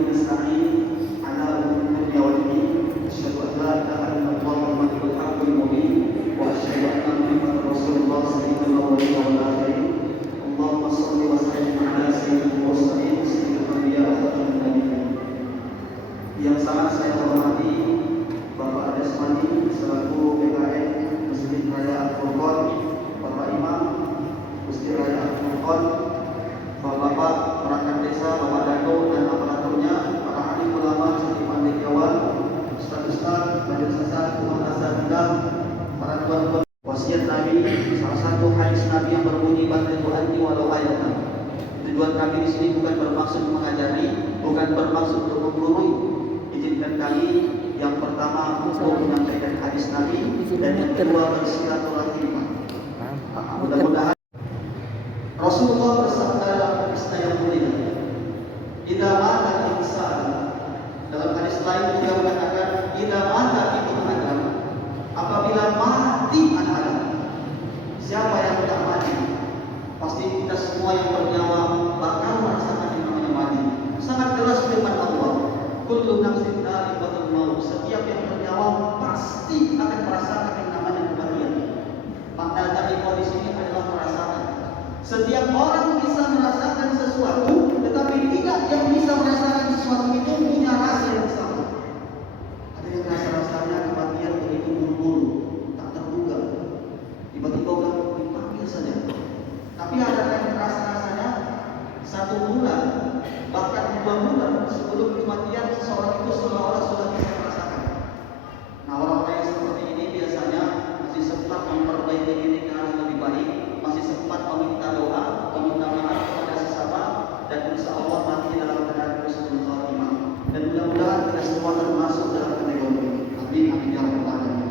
nasta'in ala umuri dunya wad din. Asyhadu an la ilaha illallah Muhammadur rasulul mubin wa asyhadu anna Muhammadar rasulullah sallallahu alaihi wa sallam. Allahumma shalli wa sallim ala sayyidil mursalin sayyidil anbiya wa khatamil nabiyyin. Yang sangat saya hormati Bapak Desmani selaku PKN Masjid Raya Al-Furqan, Bapak Imam Masjid Raya Al-Furqan, Bapak-bapak perangkat desa, Bapak Dato dan aparaturnya, para alim ulama, seperti pandeglawan, ustaz-ustaz, majelis asal, umat asal kita, para tuan-tuan. Wasiat Nabi, salah satu hadis Nabi yang berbunyi "Balighu anni walau ayatan". Tujuan kami di sini bukan bermaksud mengajari, bukan bermaksud untuk menggurui. Izinkan kami yang pertama untuk menyampaikan hadis Nabi dan yang kedua bersilaturahmi. Mudah-mudahan Rasulullah bersabda dalam hadis yang mulia, "Idza mata insan", dalam hadis lain juga mengatakan, "Idza mata ibnu Adam", apabila mati anak Adam. Siapa yang tidak mati? Pasti kita semua yang bernyawa bakal merasakan yang namanya mati. Sangat jelas firman Allah, "Kullu nafsin dha'iqatul maut", setiap yang bernyawa pasti akan merasakan yang namanya kematian. Makna dha'iqah di sini adalah merasakan. Setiap orang bisa merasakan sesuatu, tetapi tidak yang bisa merasakan sesuatu itu punya rasa yang sama. Ada yang rasa-rasanya kematian begitu buru-buru, tak terduga. Tiba-tiba udah dipanggil saja. Tapi ada yang rasa-rasanya 1 bulan, bahkan 2 bulan sebelum kematian seseorang itu seolah-olah sudah bisa merasakan. Nah, orang-orang yang seperti ini biasanya masih sempat memperbaiki diri ke arah lebih baik, masih sempat meminta doa, meminta maaf kepada sesama, dan insya Allah mati dalam keadaan husnul khatimah. Dan mudah-mudahan kita semua termasuk dalam kategori ini. Amin, amin ya rabbal alamin.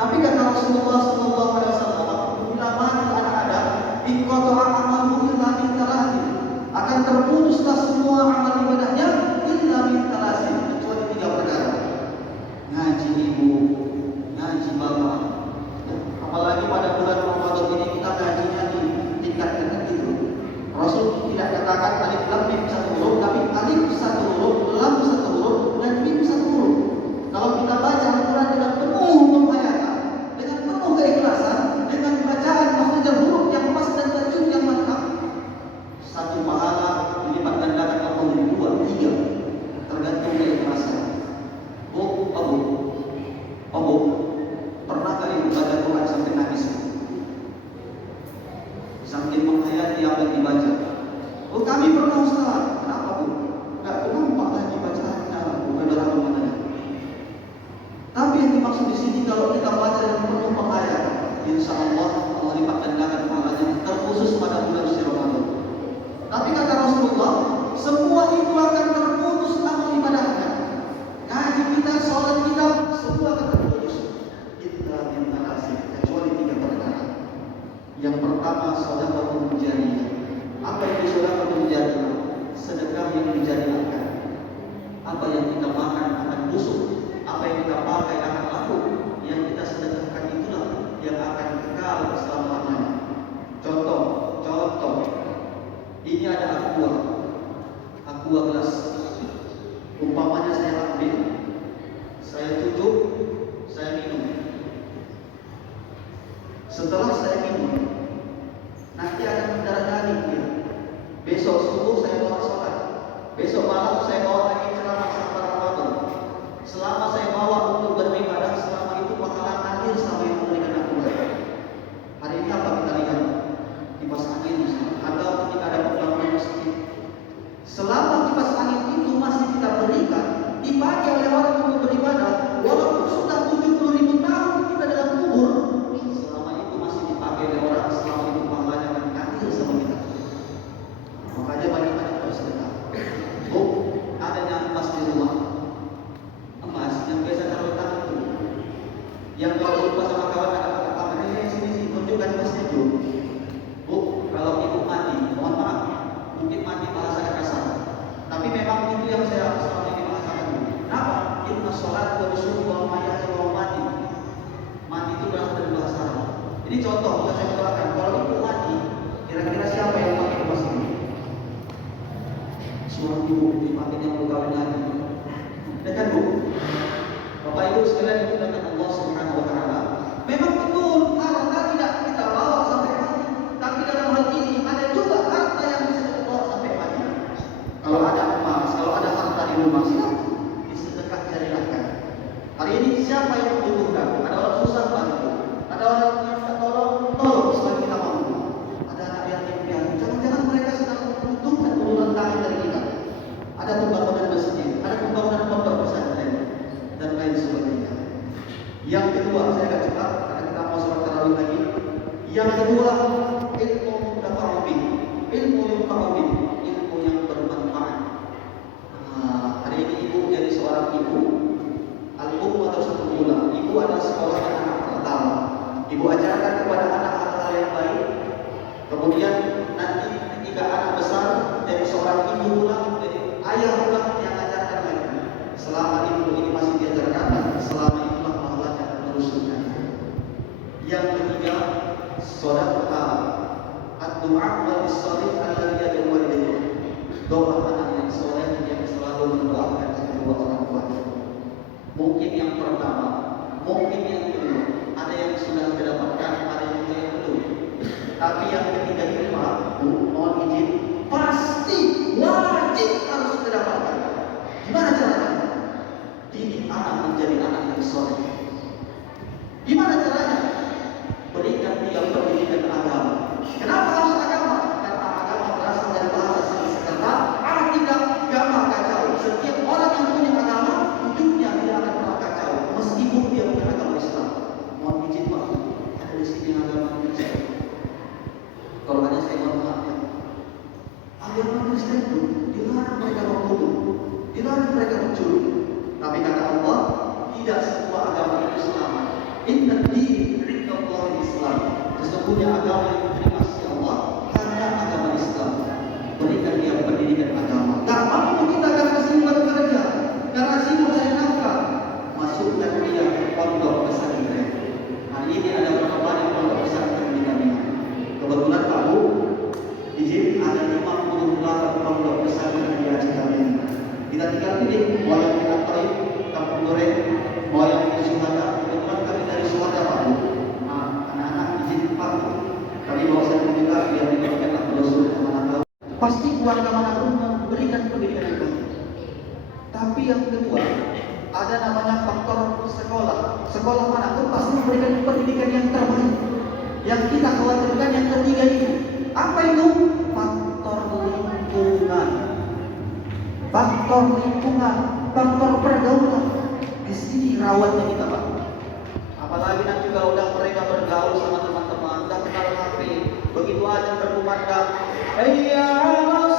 Tapi kata Rasulullah sallallahu alaihi wasallam, "Bila mati anak Adam, inqata'a amaluhu illa min thalathin", akan terputuslah semua amal ibadahnya illa min thalathin, kecuali 3 perkara. Ngaji ibu, ngaji bapak. Apalagi pada bulan Ramadan ini kita ngajinya ditingkatkan gitu. Rasul tidak katakan alif lam mim 1 huruf, tapi alif 1 huruf, lam 1 huruf, dan mim 1 huruf. Kalau kita baca Al-Quran dengan penuh penghayatan, dengan penuh keikhlasan, dengan bacaan maksudnya huruf yang pas dan tajwid yang mantap, 1 pahala dilipat gandakan Allah jadi 2, 3, tergantung keikhlasan. Abu, pernah kali membaca Quran sampai nangis? Sampai menghayati apa yang dibaca. Oh, kami pernah Ustaz. Kenapa, Bu? Enggak nampak lagi bacaannya, bukan orang menanya. Tapi yang dimaksud di sini kalau kita baca dengan penuh penghayatan, insya Allah Allah lipat gandakan pahalanya, terkhusus pada bulan suci Ramadan. Tapi kata Rasulullah, semua itu akan terputus amal ibadahnya. Ngaji kita, sholat kita, semua akan terputus. Illa min thalathin, kecuali 3 perkara. Yang pertama, sedekah jariyah. Apa itu sedekah jariyah? Sedekah yang dijadikan. Apa yang kita makan akan busuk, apa yang kita pakai akan laku. Yang kita sedekahkan itulah yang akan kekal selama-lamanya. Contoh. Ini ada aqua gelas. Umpamanya saya ambil, saya tutup, saya minum. Setelah saya minum, nanti akan mendarah daging dia. Besok subuh saya bawa sholat, besok malam saya bawa lagi ceramah sampai Ramadan. Selama saya bawa untuk beribadah, selama itu pahala hadir sama yang memberikan aku. Hari ini apa kita lihat? Kipas angin atau ketika ada pembangunan masjid. Selama kipas angin itu masih kita berikan, dipakai oleh orang untuk beribadah, walaupun sudah 70.000 tahun kita dalam kubur, selama itu masih dipakai oleh orang, selama itu pahalanya akan hadir sama kita. Makanya banyak-banyak bersedekah. Adanya emas di rumah, emas yang biasa taruh tangan itu, yang kalau lupa sama kawan ada kamarnya, sini tunjukkan emasnya dulu. Kalau ibu mati, mohon maaf, mungkin mati bahasa kasar, tapi memang itu yang saya selama ini bahasakan. Kenapa? Inna sholat wa nusuki wa mayat wa mati. Mati itu berasal dari bahasa Arab. Ini contoh yang saya katakan, kalau ibu mati, kira-kira siapa yang pakai emas ini? seorang ibu dipanggil yang belum kawin lagi. Ya kan Bu? Bapak Ibu sekalian yang dimuliakan Allah Subhanahu wa taala. Memang betul harta tidak kita bawa sampai mati. Tapi dalam hal ini ada juga harta yang bisa kita bawa sampai mati. Kalau ada emas, kalau ada harta di rumah, silakan disedekah jariahkan. Hari ini siapa yang membutuhkan? Ada orang susah bantu. Ada orang yang minta tolong selagi kita mampu. Ada anak yatim piatu. Jangan-jangan mereka sedang membutuhkan uluran tangan dari kita. Ada pembangunan masjid, ada pembangunan pondok pesantren dan lain sebagainya. Yang kedua, saya akan cepat karena kita mau sholat tarawih lagi. Yang kedua, ilmu mutafa'ubi, ilmu yang bermanfaat. Hari ini ibu jadi seorang ibu, al-um atau satu bulan. Ibu adalah sekolah anak pertama. Ibu ajarkan kepada anak hal-hal yang baik. Kemudian nanti ketika anak besar jadi seorang ibu pula, jadi ayah pula yang ajarkan lagi. Selama ibu ini masih diajarkan, selama itulah Allah yang meneruskan. Yang ketiga, shadaqah, ad-du'a wa bis-salih alladhi yad'u ilayhi. Doa anak yang soleh yang selalu mendoakan kedua orang tuanya. Mungkin yang pertama, mungkin yang kedua, ada yang sudah mendapatkan, ada juga yang belum. Tapi yang ketiga ini Pak, Bu, mohon izin, pasti wajib harus mendapatkan. Gimana caranya? Didik anak menjadi anak yang soleh. Gimana caranya? Berikan dia pendidikan agama. Kenapa harus agama? Karena agama berasal dari bahasa Sanskerta, artinya agama kacau. Setiap orang yang punya agama, hidupnya tidak akan pernah kacau, meskipun dia punya agama Islam. Mohon izin Pak, ada di sini agama Kristen. Kalau ada saya mohon maaf ya. Agama Kristen itu dilarang mereka membunuh, dilarang mereka mencuri. Tapi kata Allah, tidak semua agama itu sama. Inna din rindallahi Islam. Sesungguhnya agama yang diterima oleh Allah hanya agama Islam. Berikan dia pendidikan agama. Tak mampu kita karena sibuk bekerja, karena sibuk cari nafkah, masukkan dia ke pondok pesantren. Hari ini ada berapa banyak pondok pesantren di kami? Kebetulan Pak Bu, izin ada 58 pondok pesantren di Aceh kami. Kita tinggal pilih mau yang kita Taif, Kampung Duren, mau yang di Suhada. Kebetulan kami dari Suhada Pak Bu. Anak-anak izin Pak Bu, kami bawa saya juga biar diberikan Rasul kemana-mana. Pasti keluarga manapun memberikan pendidikan yang baik. Tapi yang kedua, ada namanya faktor sekolah. Sekolah manapun pasti memberikan pendidikan yang terbaik. Yang kita khawatirkan yang ketiga itu, apa itu? Faktor lingkungan. Faktor lingkungan, faktor pergaulan. Di sini rawatnya kita Pak. Apalagi nanti kalau udah mereka bergaul sama teman-teman, udah kenal HP, begitu aja berkumandang, hayya 'alas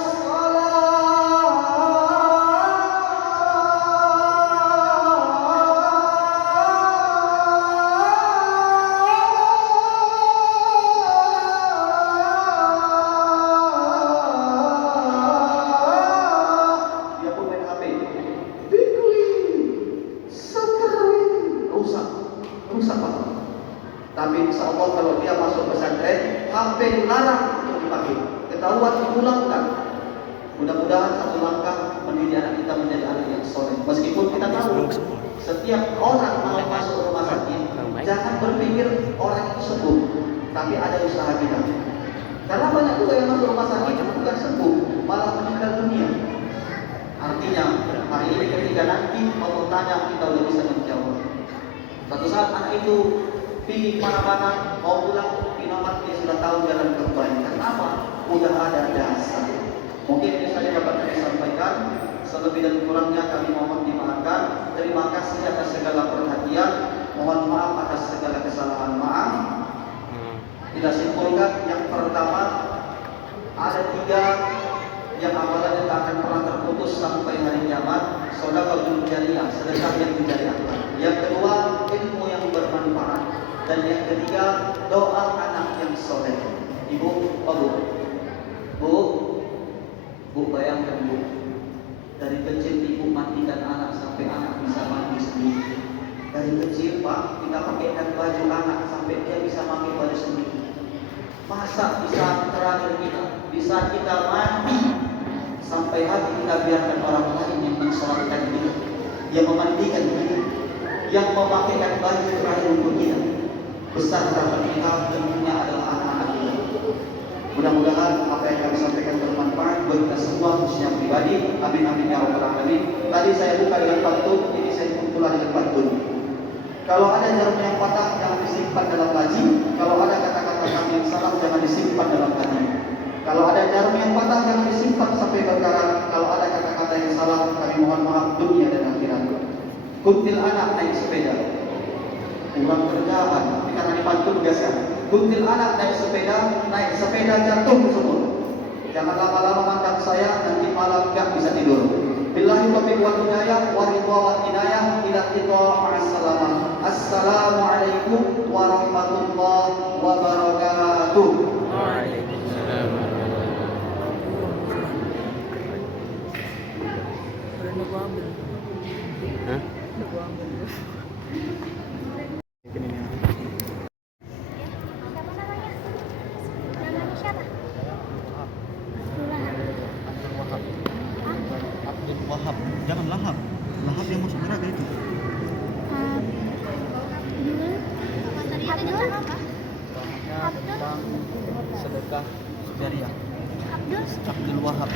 rusak Pak. Tapi insya Allah kalau dia masuk pesantren, HP dilarang untuk dipakai. Ketahuan dipulangkan. Mudah-mudahan satu langkah mendidik anak kita menjadi anak yang soleh. Meskipun kita tahu setiap orang mau masuk rumah sakit, jangan berpikir orang itu sembuh, tapi ada usaha kita. Karena banyak juga yang masuk rumah sakit bukan sembuh, malah meninggal dunia. Artinya hari ini ketika nanti Allah tanya, kita udah bisa menjawab. Suatu saat anak itu pergi mana-mana, mau pulang, Pinomat dia sudah tahu jalan kebaikan. Apa? Udah ada dasar. Mungkin ini saja dapat kami sampaikan. Selebih dan kurangnya kami mohon dimaafkan. Terima kasih atas segala perhatian. Mohon maaf atas segala kesalahan. Maaf. Kita simpulkan yang pertama, ada 3 yang amalannya tak akan pernah terputus sampai hari kiamat. Shadaqatul jariyah, sedekah yang dijariahkan. Yang kedua, ilmu yang bermanfaat. Dan yang ketiga, doa anak yang soleh. Ibu, Bu, bayangkan Bu, dari kecil ibu mandikan anak sampai anak bisa mandi sendiri. Dari kecil Pak, kita pakaikan baju anak sampai dia bisa pakai baju sendiri. Masa bisa terakhir kita, bisa kita mandi sampai hati kita biarkan orang lain yang mensolatkan kita, yang memandikan kita, yang memakaikan baju terakhir untuk kita. Besar harapan kita tentunya adalah anak-anak kita. Mudah-mudahan apa yang kami sampaikan bermanfaat buat kita semua, khususnya pribadi. Amin amin ya rabbal alamin. Tadi saya buka dengan pantun, ini saya tutup pula dengan pantun. Kalau ada jarum yang patah, jangan disimpan dalam laci. Kalau ada kata-kata kami yang salah, jangan disimpan dalam hati. Kalau ada jarum yang patah, jangan disimpan sampai berkarat. Kalau ada kata-kata yang salah, kami mohon maaf dunia dan akhirat. Kuntil anak naik sepeda, kurang kerjaan. Ini karena dipantun biasa. Kuntil anak naik sepeda jatuh ke sumur. Jangan lama-lama mandang saya, nanti malam gak bisa tidur. Billahi taufiq wal hidayah wa ridha wal inayah ila ridha ma'assalamah. Assalamualaikum warahmatullahi wabarakatuh. Waalaikumsalam. Hah? Abdul Wahab, jangan lahap. Lahap yang masuk neraka itu. Sedekah jariah. Abdul Wahab.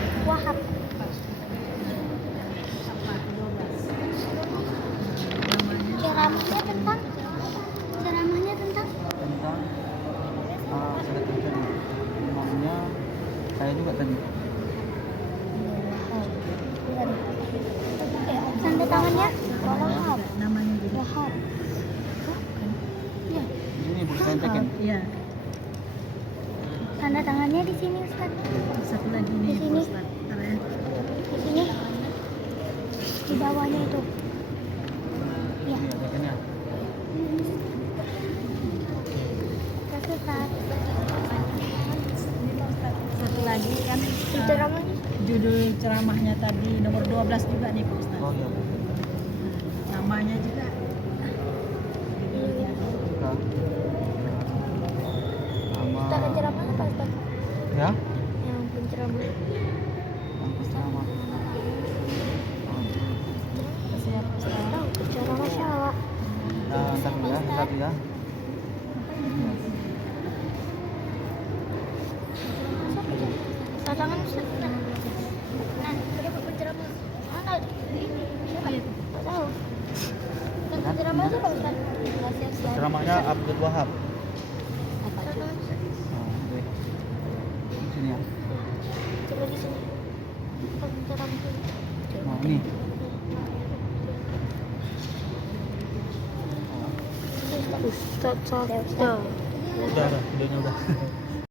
Ceramahnya tentang sedekah jariah. Namanya saya juga tadi. tanda tangannya Wahab namanya jadi Wahab. Ya, Ini buku saya tekan. iya tanda tangannya di sini Ustaz. satu lagi nih Di sini. Ustaz. Di sini. Di bawahnya itu. Ya. Ini tekannya. Terus Ustaz. Satu lagi kan Di ceramahnya judul ceramahnya tadi nomor 12 juga nih Pak Ustaz. Oh iya. Namanya juga Sedekah. Ustaz ada ceramahnya Pak Ustaz? Ya? Yang penceramah. Yang pertama. siap Ustaz. Tahu ceramah Syawak. Satu ya. Tanda tangan Ustaz. Nah, dia penceramah. Mana? Siapa? Nggak tahu. Dan penceramah itu Pak Ustaz? Nggak siap-siap. Ceramahnya Abdul Wahab. Tanda tangan Ustaz. Oke. Di sini ya. Coba di sini. Penceramah itu. Nah, ini. Ustaz Sabda. Udah, videonya udah.